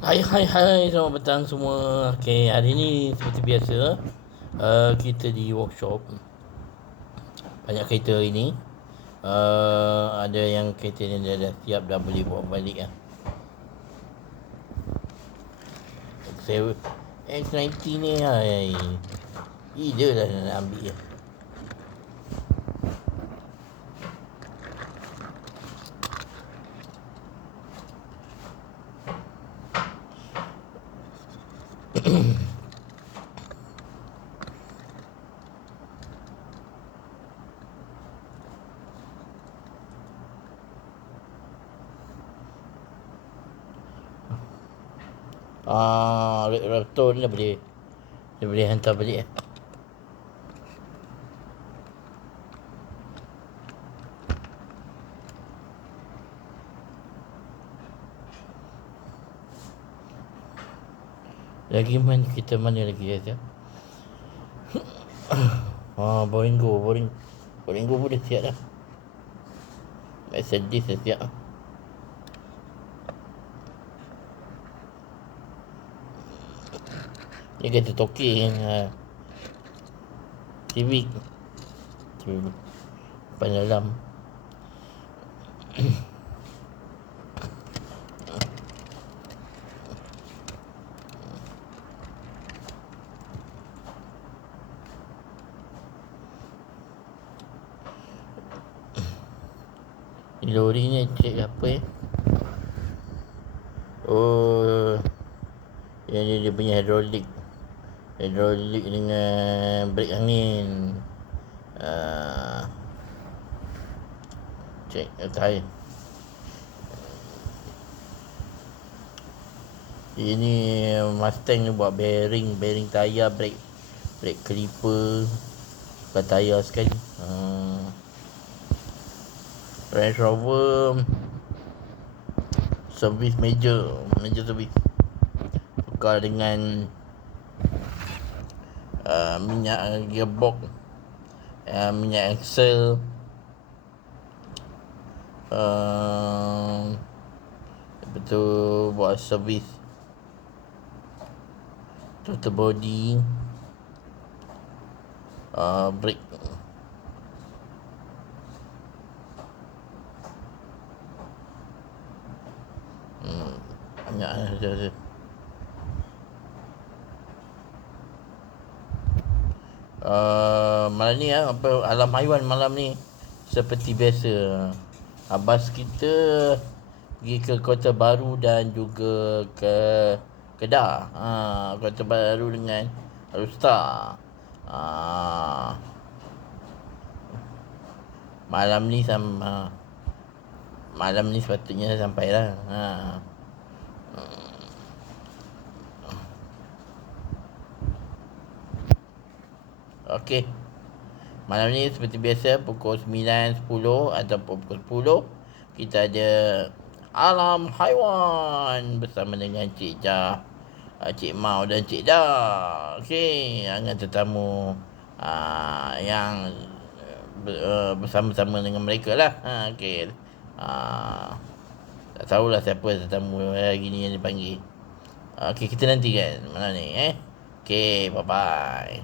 Hai, selamat petang semua. Okay, hari ni seperti biasa, kita di workshop. Banyak kereta hari ni. Ada yang kereta ni dah siap, dah boleh bawa balik lah. X90 ni hai. Dia dah nak ambil lah. Raptor ni dia boleh hantar balik lah. Lagi mana lagi ya? Boringo pun dah siap dah. Mercedes dah siap. Ni kereta toking Civic depan dalam. Lori ni cek apa yang ni dia punya hydraulic dengan brake angin. Cek tayar. Ini Mustang ni buat bearing tayar, brake clipper, bukan tayar sekali. Range Rover servis major servis, tukar dengan minyak gearbox, minyak axle, betul buat servis total body, brake. Banyak ada. Malam ni alam haiwan malam ni seperti biasa. Abas kita pergi ke Kota Baru dan juga ke Kedah. Kota Baru dengan Rustar. Malam ni sepatutnya sampai lah. Okey. Malam ni seperti biasa pukul 9, 10 ataupun pukul 10 kita ada Alam Haiwan bersama dengan Cik Jah, Cik Mau dan Cik Dah. Okey, dengan tetamu yang bersama-sama dengan mereka lah. Okey. Tak tahulah siapa tetamu hari ni yang dipanggil. Okey, kita nantikan malam ni. Okey, bye-bye.